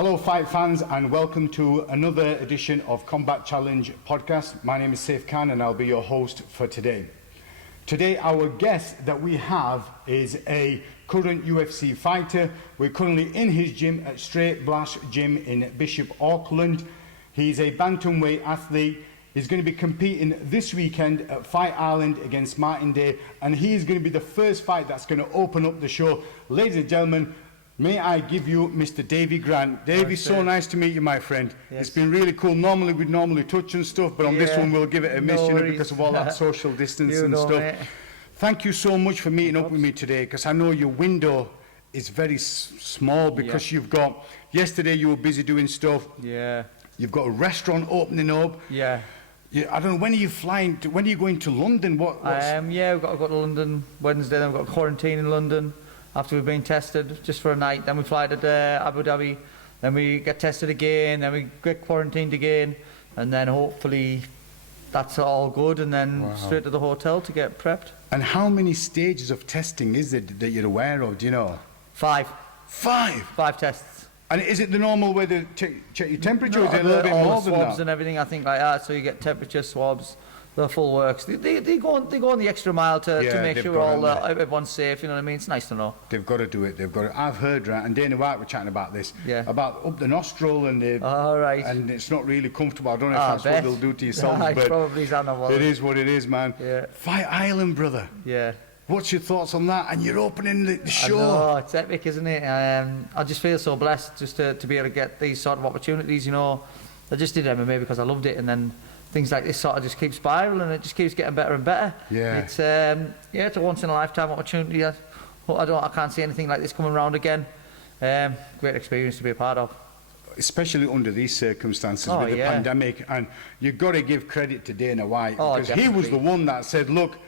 Hello fight fans and welcome to another edition of Combat Challenge podcast. My name is Saif Khan and I'll be your host for today. Today our guest that we have is a current UFC fighter. We're currently in his gym at Straight Blast Gym in Bishop Auckland. He's a bantamweight athlete. He's going to be competing this weekend at Fight Island against Martin Day, and he's going to be the first fight that's going to open up the show. Ladies and gentlemen, may I give you Mr. Davey Grant. Davey, so nice to meet you, my friend. Yes. It's been really cool. Normally we'd touch and stuff, but on this one we'll give it a miss, because of all that social distance and stuff. Mate. Thank you so much for meeting up with me today, because I know your window is very small, because you've got, yesterday you were busy doing stuff. Yeah. You've got a restaurant opening up. Yeah. I don't know, when are you flying to, when are you going to London? Yeah, we've got to go to London Wednesday, then we've got quarantine in London after we've been tested just for a night, then we fly to Abu Dhabi, then we get tested again, then we get quarantined again, and then hopefully that's all good, and then straight to the hotel to get prepped. And how many stages of testing is it that you're aware of, do you know? 5. 5? 5 tests. And is it the normal way to check your temperature, or is it a little bit all more the than that? swabs and everything, I think, like that, so you get temperature swabs, the full works. They go on the extra mile to make sure everyone's safe, you know what I mean? It's nice to know. They've got to do it, I've heard, right, and Dana White were chatting about this, about up the nostril, and and it's not really comfortable. I don't know if that's what they'll do to yourself, but probably it is what it is, man. Yeah. Fight Island, brother. Yeah. What's your thoughts on that? And you're opening the show. I know, it's epic, isn't it? I just feel so blessed just to be able to get these sort of opportunities, you know. I just did MMA because I loved it, and then things like this sort of just keep spiraling, and it just keeps getting better and better. Yeah. It's it's a once in a lifetime opportunity. I can't see anything like this coming around again. Great experience to be a part of. Especially under these circumstances with the pandemic, and you've got to give credit to Dana White, because he was the one that said, look,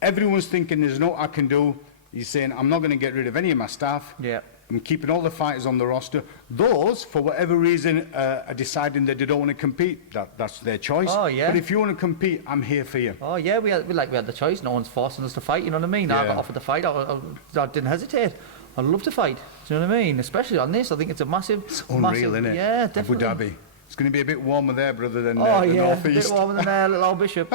everyone's thinking there's no I can do. He's saying, I'm not going to get rid of any of my staff. Yeah. I'm keeping all the fighters on the roster. Those, for whatever reason, are deciding that they don't want to compete. That's their choice. Oh, yeah. But if you want to compete, I'm here for you. Oh, yeah, we had the choice. No one's forcing us to fight, you know what I mean? Yeah. I got offered to fight. I didn't hesitate. I'd love to fight. Do you know what I mean? Especially on this. I think it's a massive... It's unreal, isn't it? Yeah, definitely. Abu Dhabi. It's going to be a bit warmer there, brother, than the a northeast. bit warmer than little old Bishop.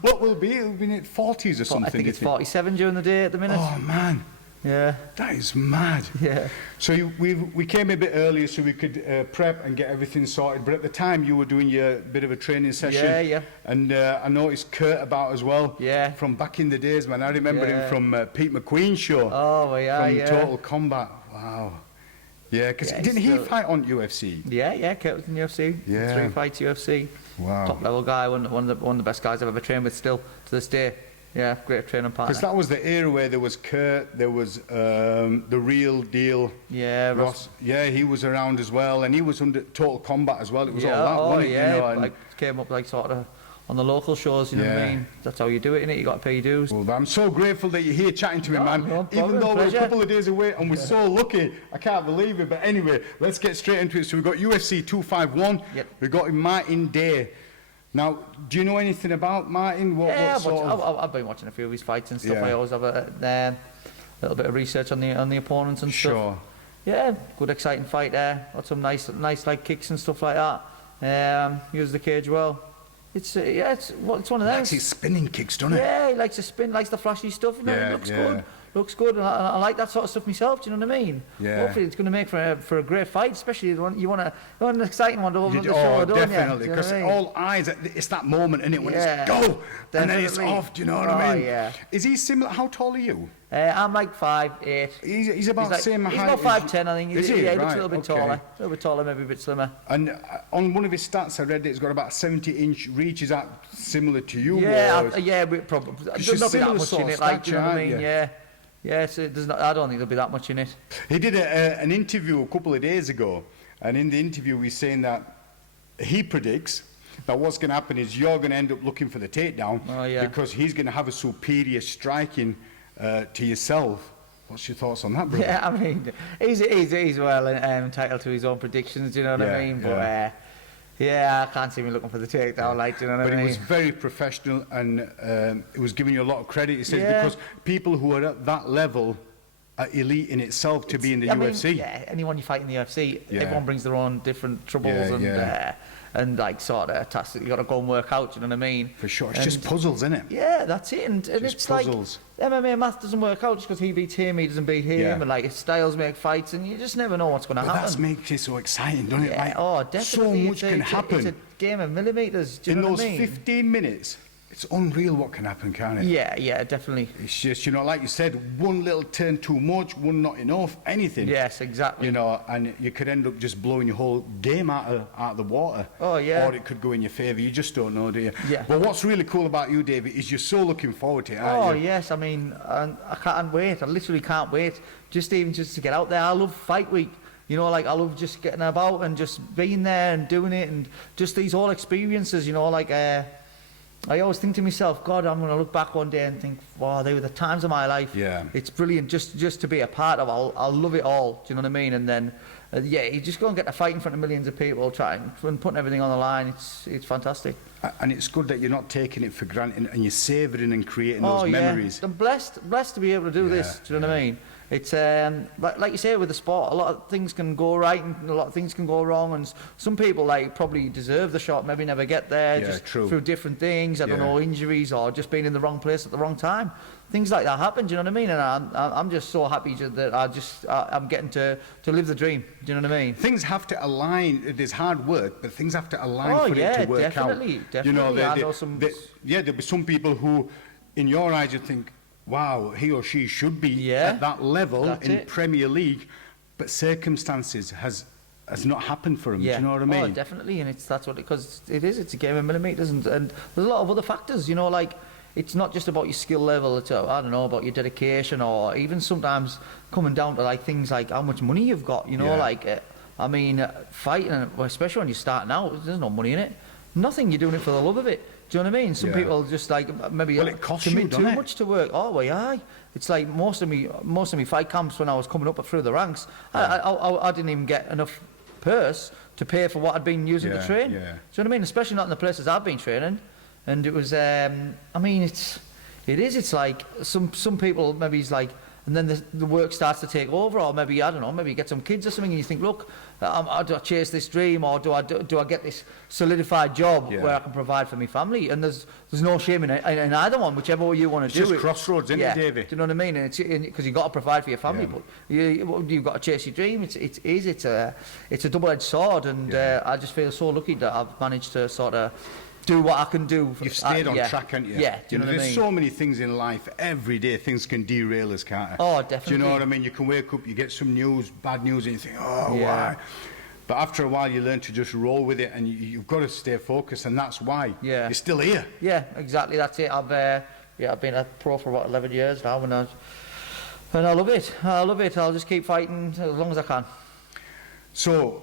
What will it be? It'll be in the 40s or something. I think it's 47 during the day at the minute. Oh, man. Yeah. That is mad. Yeah. So we came a bit earlier so we could prep and get everything sorted, but at the time you were doing your bit of a training session. Yeah, yeah. And I noticed Kurt about as well. Yeah. From back in the days, man. I remember him from Pete McQueen's show. Oh, well, yeah, from Total Combat. Wow. Yeah, because didn't he fight on UFC? Yeah, Kurt was in UFC. Yeah. 3 fights UFC. Wow. Top level guy, one of the best guys I've ever trained with still to this day. Yeah, great training partner. Because that was the era where there was Kurt, there was the Real Deal. Yeah, Ross. Yeah, he was around as well, and he was under Total Combat as well. It was all that, wasn't it? Yeah, you know, like came up like sort of on the local shows, you know what I mean? That's how you do it, innit? You got to pay your dues. Well, I'm so grateful that you're here chatting to me, man. No problem, even though pleasure. we're a couple of days away, and we're so lucky. I can't believe it. But anyway, let's get straight into it. So we've got UFC 251. Yep. We've got Martin Day. Now, do you know anything about Martin? I've been watching a few of his fights and stuff. I always have a little bit of research on the opponents and stuff. Sure. Yeah, good, exciting fight there. Got some nice like kicks and stuff like that. Uses the cage well. It's one of them. He likes his spinning kicks, doesn't he? Yeah, he likes to spin, likes the flashy stuff. You know, it looks good. Looks good, and I like that sort of stuff myself. Do you know what I mean? Yeah. Hopefully, it's going to make for a great fight, especially you want an exciting one to open up the show, don't you? Definitely, because all eyes, it's that moment, isn't it, when it's go, and then it's off. Do you know what I mean? Yeah. Is he similar? How tall are you? I'm like 5'8". He's about the same height. He's about 5'10", I think. Is he? Yeah, he right. looks a little bit taller, maybe a bit slimmer. And on one of his stats, I read that he's got about 70-inch reach. Is that similar to you? Yeah, probably. There's not that much in it, like, do you know what I mean? Yeah. Yeah, so I don't think there'll be that much in it. He did an interview a couple of days ago, and in the interview he's saying that he predicts that what's going to happen is you're going to end up looking for the takedown because he's going to have a superior striking to yourself. What's your thoughts on that, brother? Yeah, I mean, he's well entitled to his own predictions, do you know what I mean? But I can't see me looking for the takedown, like, do you know what I mean? But he was very professional, and he was giving you a lot of credit, he said, because people who are at that level elite in itself to be in the UFC. Yeah, anyone you fight in the UFC, Yeah. everyone brings their own different troubles and like sort of tasks that you got to go and work out. Do you know what I mean? For sure, it's just puzzles, isn't it? Yeah, that's it. And it's puzzles. like MMA math doesn't work out just because he beats him, he doesn't beat him, Yeah. and like styles make fights, and you just never know what's going to happen. That makes it so exciting, doesn't it? Yeah, Like, oh, definitely. so much can happen. It's a game of millimeters. Do you in know those what I mean? 15 minutes. It's unreal what can happen, can't it? Yeah, definitely. It's just, like you said, one little turn too much, one not enough, anything. Yes, exactly. And you could end up just blowing your whole game out of the water. Oh, yeah. Or it could go in your favour. You just don't know, do you? Yeah. But what's really cool about you, David, is you're so looking forward to it, aren't Oh, you? yes. I mean, I can't wait. I literally can't wait. Just to get out there. I love fight week. Like I love just getting about and just being there and doing it and just these all experiences, I always think to myself, God, I'm going to look back one day and think, wow, they were the times of my life. Yeah. It's brilliant just to be a part of. I'll love it all. Do you know what I mean? And then, you just go and get to fight in front of millions of people, trying and putting everything on the line. It's fantastic. And it's good that you're not taking it for granted and you're savouring and creating those memories. I'm blessed to be able to do this. Do you know what I mean? It's like you say with the sport, a lot of things can go right and a lot of things can go wrong, and some people probably deserve the shot, maybe never get there, through different things. I don't know, injuries or just being in the wrong place at the wrong time. Things like that happen. Do you know what I mean? And I'm just so happy that I'm getting to live the dream. Do you know what I mean? Things have to align. There's hard work, but things have to align for it to work definitely, out. Definitely. There'll be some people who, in your eyes, you think, wow, he or she should be at that level in Premier League, but circumstances has not happened for him. Do you know what I mean? Oh, definitely, and because it's a game of millimeters, and there's a lot of other factors. Like it's not just about your skill level. It's I don't know, about your dedication, or even sometimes coming down to like things like how much money you've got. Fighting, especially when you're starting out, there's no money in it. Nothing. You're doing it for the love of it. Do you know what I mean? Some people just maybe it costs commit you, too much to work. Oh, well, aye. It's like most of me fight camps when I was coming up through the ranks, I didn't even get enough purse to pay for what I'd been using to train. Do you know what I mean? Especially not in the places I've been training. And it was, it's like some people maybe it's like, and then the work starts to take over, or maybe, I don't know, maybe you get some kids or something and you think, look, do I chase this dream, or do I get this solidified job where I can provide for my family? And there's no shame in either one, whichever way you want to do it. It's just crossroads, isn't it, Davey? Do you know what I mean? Because you've got to provide for your family, but you've got to chase your dream. It's a double-edged sword, and I just feel so lucky that I've managed to sort of do what I can do. You've stayed on track, haven't you? Yeah, do you know what I mean? There's so many things in life. Every day things can derail us, can't they? Oh, definitely. Do you know what I mean? You can wake up, you get some news, bad news, and you think, why? But after a while, you learn to just roll with it, and you've got to stay focused, and that's why you're still here. Yeah, exactly. That's it. I've been a pro for about 11 years now, and I love it. I'll just keep fighting as long as I can. So,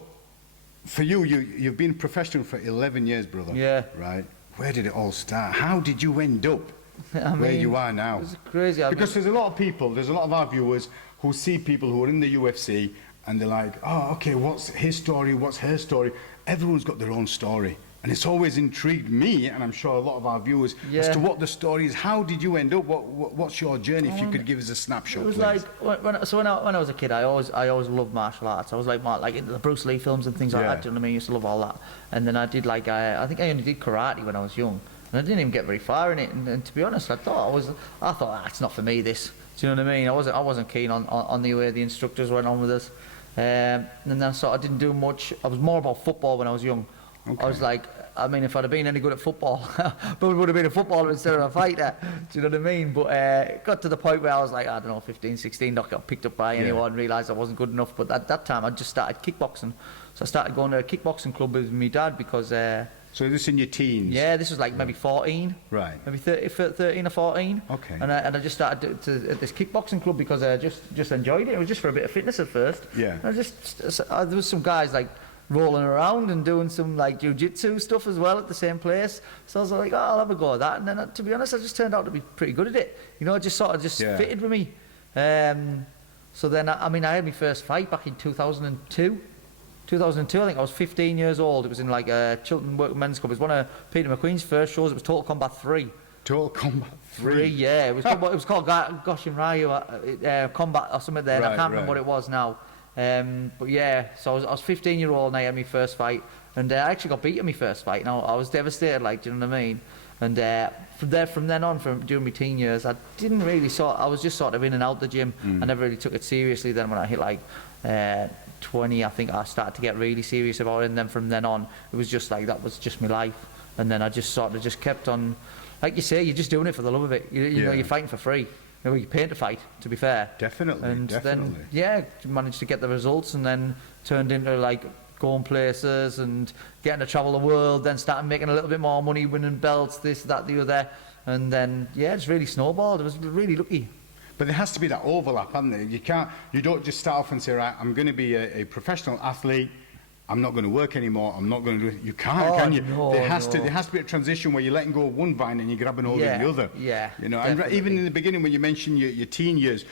for you've been professional for 11 years, brother. Yeah. Right. Where did it all start? How did you end up where you are now? It's crazy. Because there's a lot of our viewers who see people who are in the UFC and they're like, oh, okay, what's his story? What's her story? Everyone's got their own story. And it's always intrigued me, and I'm sure a lot of our viewers, as to what the story is. How did you end up? What's your journey? If you could give us a snapshot, it was please. like when I was a kid, I always loved martial arts. I was like into the Bruce Lee films and things like that. Do you know what I mean? I used to love all that. And then I did I think I only did karate when I was young, and I didn't even get very far in it. And to be honest, I thought it's not for me. This, do you know what I mean? I wasn't keen on the way the instructors went on with us. And then I didn't do much. I was more about football when I was young. Okay. I was like, if I'd have been any good at football, probably would have been a footballer instead of a fighter. Do you know what I mean? But it got to the point where I was like, I don't know, 15, 16, not got picked up by anyone, realised I wasn't good enough. But at that time, I just started kickboxing. So I started going to a kickboxing club with my dad because... so this in your teens? Yeah, this was like maybe 14. Right. Maybe 13 or 14. Okay. And I just started at this kickboxing club because I just enjoyed it. It was just for a bit of fitness at first. Yeah. And there was some guys like rolling around and doing some like jiu-jitsu stuff as well at the same place. So I was like, I'll have a go at that. And then to be honest, I just turned out to be pretty good at it. It just sort of fitted with me. So then, I had my first fight back in 2002. 2002, I think I was 15 years old. It was in like Chiltern Working Men's Club. It was one of Peter McQueen's first shows. It was Total Combat 3. Total Combat 3. Yeah, it was called Goshin Ryu Combat or something there. And I can't remember what it was now. But yeah, so I was 15-year-old and I had my first fight, and I actually got beat in my first fight. Now I was devastated, like, do you know what I mean? And from then on, during my teen years, I didn't really I was just sort of in and out the gym. I never really took it seriously. Then when I hit like 20, I think I started to get really serious about it. And then from then on, it was just like, that was just my life. And then I just sort of just kept on, like you say, you're just doing it for the love of it. You know, you're fighting for free. You know, you're paying to fight, to be fair. Definitely. Then, yeah, managed to get the results, and then turned into like going places and getting to travel the world, then started making a little bit more money, winning belts, this, that, the other. And then, yeah, it's really snowballed. I was really lucky. But there has to be that overlap, hasn't there? You don't just start off and say, right, I'm going to be a professional athlete, I'm not going to work anymore, I'm not going to do it. You can't, can you? No, there has to be a transition where you're letting go of one vine and you're grabbing hold of the other. Yeah, you know, and even in the beginning when you mentioned your teen years,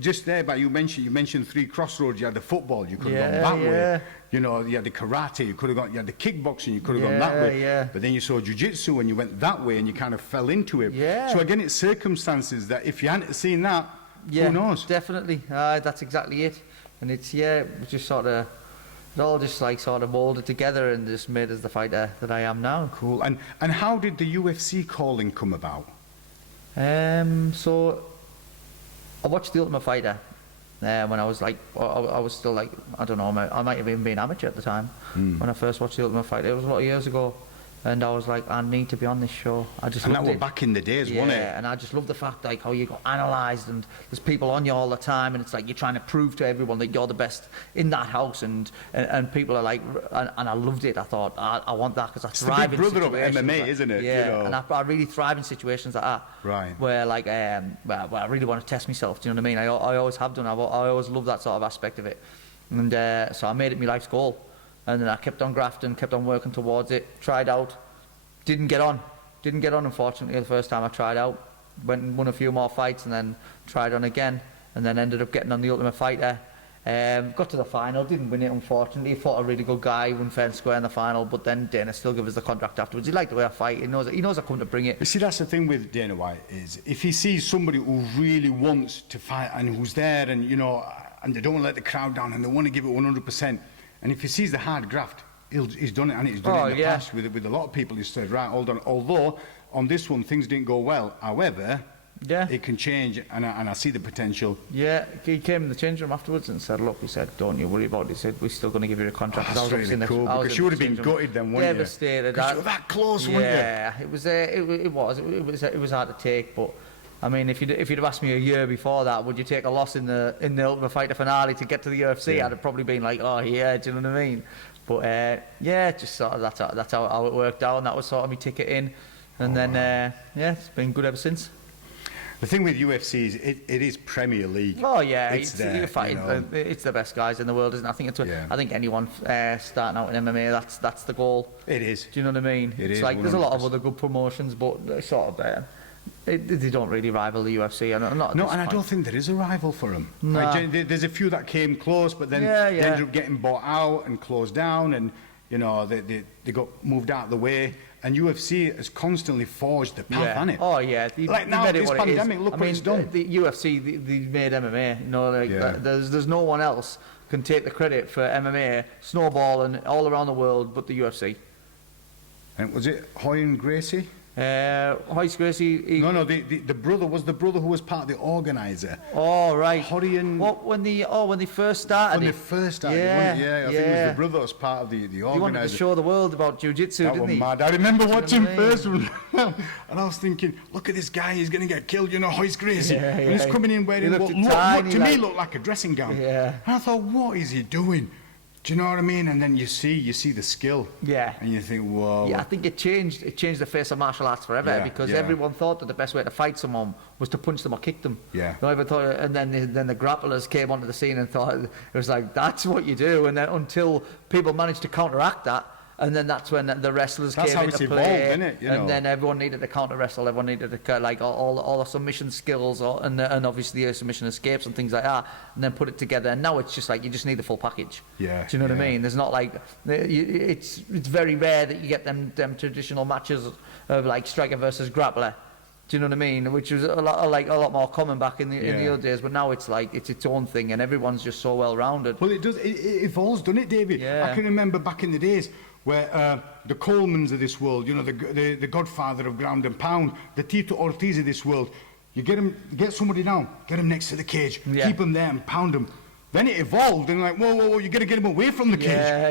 just there, but you mentioned 3 Crossroads. You had the football, you could have gone that way. You know, you had the karate, you had the kickboxing, you could have gone that way. Yeah. But then you saw jiu-jitsu and you went that way and you kind of fell into it. Yeah. So again, it's circumstances that if you hadn't seen that, who knows? Definitely. That's exactly it. And it's, it was just sort of, it all just like sort of molded together and just made us the fighter that I am now. Cool. And how did the UFC calling come about? So I watched The Ultimate Fighter when I was like, I was still like, I don't know, I might have even been amateur at the time when I first watched The Ultimate Fighter. It was a lot of years ago. And I was like, I need to be on this show. I just loved it. And that was back in the days, wasn't it? Yeah, and I just love the fact like how you got analysed and there's people on you all the time and it's like you're trying to prove to everyone that you're the best in that house and people are like, and I loved it. I thought, I want that because I thrive in situations. It's the big brother of MMA, isn't it? Yeah, you know? and I really thrive in situations like that. Right. Where like, well, I really want to test myself, do you know what I mean? I always have done. I always love that sort of aspect of it. And so I made it my life's goal. And then I kept on grafting, kept on working towards it, tried out. Didn't get on, unfortunately, the first time I tried out. Went and won a few more fights and then tried on again and then ended up getting on the Ultimate Fighter. Got to the final, didn't win it, unfortunately. Fought a really good guy, won fair and square in the final, but then Dana still gave us the contract afterwards. He liked the way I fight, he knows I come to bring it. You see, that's the thing with Dana White, is if he sees somebody who really wants to fight and who's there and, you know, and they don't want to let the crowd down and they want to give it 100%, and if he sees the hard graft, he's done it, and he's done it in the past with a lot of people. He said, right, hold on. Although on this one things didn't go well, however, it can change, and I see the potential. Yeah, he came in the change room afterwards and said, look, he said, don't you worry about it. He said, we're still going to give you a contract. That's really cool, because you would have been gutted then, wouldn't you? Devastated. Because you were that close, weren't you? Yeah, it was hard to take, but I mean, if you'd have asked me a year before that, would you take a loss in the Ultimate Fighter finale to get to the UFC? I'd have probably been like, oh yeah, do you know what I mean? But just sort of that's how it worked out, and that was sort of my ticket in, and then it's been good ever since. The thing with UFC is it is Premier League. Oh yeah, it's there, you're fighting. You know. It's the best guys in the world, isn't it? I think anyone starting out in MMA, that's the goal. It is. Do you know what I mean? It is. Like 100%. there's a lot of other good promotions, but they're sort of they don't really rival the UFC. And I don't think there is a rival for them. No. Like, there's a few that came close, but then they ended up getting bought out and closed down, and you know they got moved out of the way. And UFC has constantly forged the path, hasn't it? Oh yeah. Like now, this pandemic, look what it's done. The UFC, they made MMA. You know, there's no one else can take the credit for MMA snowballing all around the world but the UFC. And was it Hoy and Gracie? Hoyce Gracie. No, the brother was the brother who was part of the organizer. Oh right. Hoy and when they first started. When they first started, I think it was the brother that was part of the organizer. He wanted to show the world about jiu-jitsu, didn't he? Mad. I remember watching first one, and I was thinking, look at this guy, he's going to get killed, you know, Hoyce Gracie. And he's coming in wearing what to me looked like a dressing gown. Yeah. And I thought, what is he doing? Do you know what I mean? And then you see the skill. Yeah. And you think, whoa. Yeah, I think it changed the face of martial arts forever because everyone thought that the best way to fight someone was to punch them or kick them. Yeah. No, and then the grapplers came onto the scene and thought it was like, that's what you do. And then until people managed to counteract that, and then that's when the wrestlers came into play. Evolved, isn't it? And then everyone needed to counter wrestle. Everyone needed to like all the submission skills and obviously the submission escapes and things like that. And then put it together. And now it's just like you just need the full package. Yeah. Do you know what I mean? There's not like it's very rare that you get them traditional matches of like striker versus grappler. Do you know what I mean? Which was a lot more common back in the old days, but now it's like it's its own thing, and everyone's just so well rounded. Well, it does. It evolves, doesn't it, Davey? Yeah. I can remember back in the days where the Colemans of this world, you know, the godfather of ground and pound, the Tito Ortiz of this world, you get somebody down, get him next to the cage, keep him there and pound him. Then it evolved, and like, whoa, you got to get him away from the cage,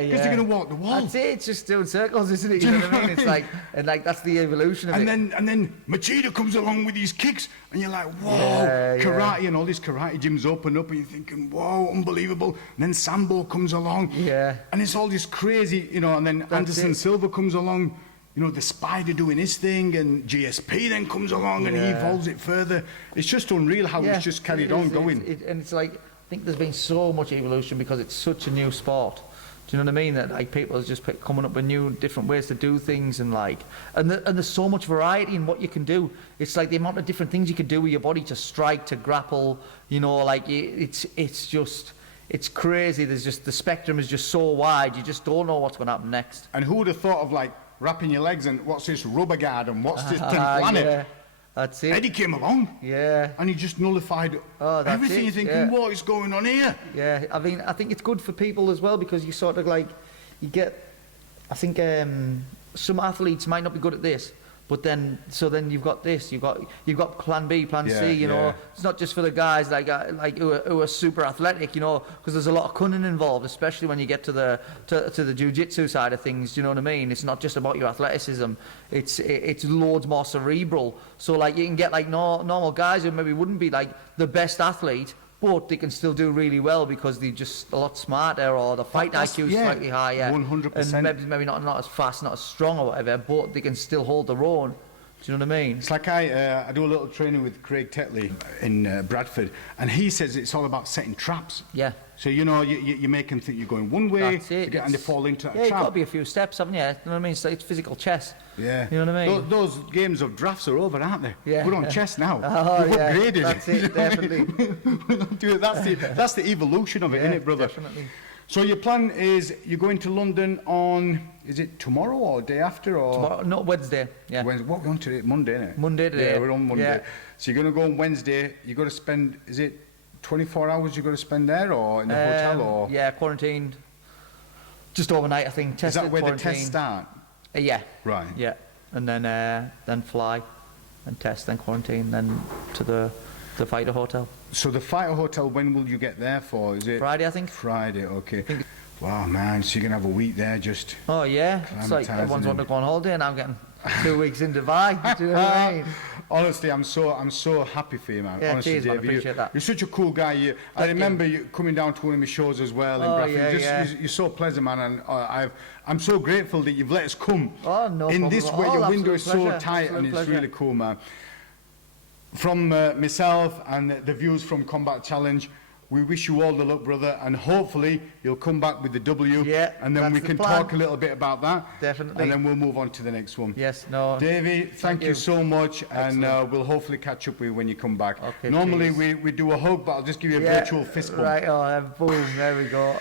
because they're going to walk the wall. That's it, it's just doing circles, isn't it? You know what I mean? It's like, and like, that's the evolution of it. And then Machida comes along with these kicks, and you're like, whoa, karate, and all these karate gyms open up, and you're thinking, whoa, unbelievable. And then Sambo comes along, and it's all this crazy, you know, and then Anderson Silva comes along, you know, the Spider doing his thing, and GSP then comes along, and he evolves it further. It's just unreal how it's just carried on going. And it's like, I think there's been so much evolution because it's such a new sport. Do you know what I mean? That like people are just coming up with new, different ways to do things, and like, and there's so much variety in what you can do. It's like the amount of different things you can do with your body, to strike, to grapple. You know, like it's crazy. There's just, the spectrum is just so wide. You just don't know what's going to happen next. And who would have thought of like wrapping your legs and what's this rubber guard and what's this 10th planet? Yeah. That's it. Eddie came along, and he just nullified everything. You're thinking, what is going on here? Yeah, I mean, I think it's good for people as well, because you sort of like, you get, I think some athletes might not be good at this, but then you've got this, you've got plan B, plan C, you know. It's not just for the guys like who are super athletic, you know, because there's a lot of cunning involved, especially when you get to the jiu-jitsu side of things. Do you know what I mean? It's not just about your athleticism. It's loads more cerebral. So like you can get like normal guys who maybe wouldn't be like the best athlete, but they can still do really well because they're just a lot smarter, or the fight IQ is slightly higher. 100%. And maybe not as fast, not as strong or whatever, but they can still hold their own. Do you know what I mean? It's like I do a little training with Craig Tetley in Bradford, and he says it's all about setting traps. Yeah. So, you know, you make them think you're going one way, and they fall into that trap. Yeah, you've got to be a few steps, haven't you? You know what I mean? It's physical chess. Yeah. You know what I mean? Those games of drafts are over, aren't they? Yeah. We're on chess now. Oh, We've yeah. upgraded. That's it, definitely. We're not doing it. That's the evolution of it, isn't it, brother? Definitely. So your plan is you're going to London on, is it tomorrow or day after? Or Tomorrow, no, Wednesday. Yeah. Wednesday. What, we're on today? Monday, isn't it? Monday today. Yeah, we're on Monday. Yeah. So you're going to go on Wednesday. You've got to spend, is it 24 hours you've got to spend there, or in the hotel, or? Yeah, quarantined. Just overnight, I think. Tested, is that where quarantined. the tests start? Yeah. Right. Yeah. And then fly, and test, then quarantine, then to the fighter hotel. So the fighter hotel, when will you get there for? Is it Friday, I think. Friday, okay. Wow, man, so you're going to have a week there just... Oh, yeah. It's like everyone's wanting to go on holiday, and I'm getting 2 weeks in Dubai. Do you know what I mean? Honestly, I'm so happy for you, man. Yeah, honestly, cheers, man. Davey, Appreciate that. You're such a cool guy. I remember you coming down to one of my shows as well in Bradford. You're so pleasant, man, and I'm so grateful that you've let us come. Oh, no in problem this at way, all. your window is Absolute so pleasure. tight, Absolute and it's pleasure. really cool, man. From myself and the views from Combat Challenge, we wish you all the luck, brother, and hopefully you'll come back with the W, and then we can talk a little bit about that. Definitely. And then we'll move on to the next one. Yes, no. Davey, thank you so much, and we'll hopefully catch up with you when you come back. Okay, normally we do a hug, but I'll just give you a virtual fist bump. Right, boom, there we go.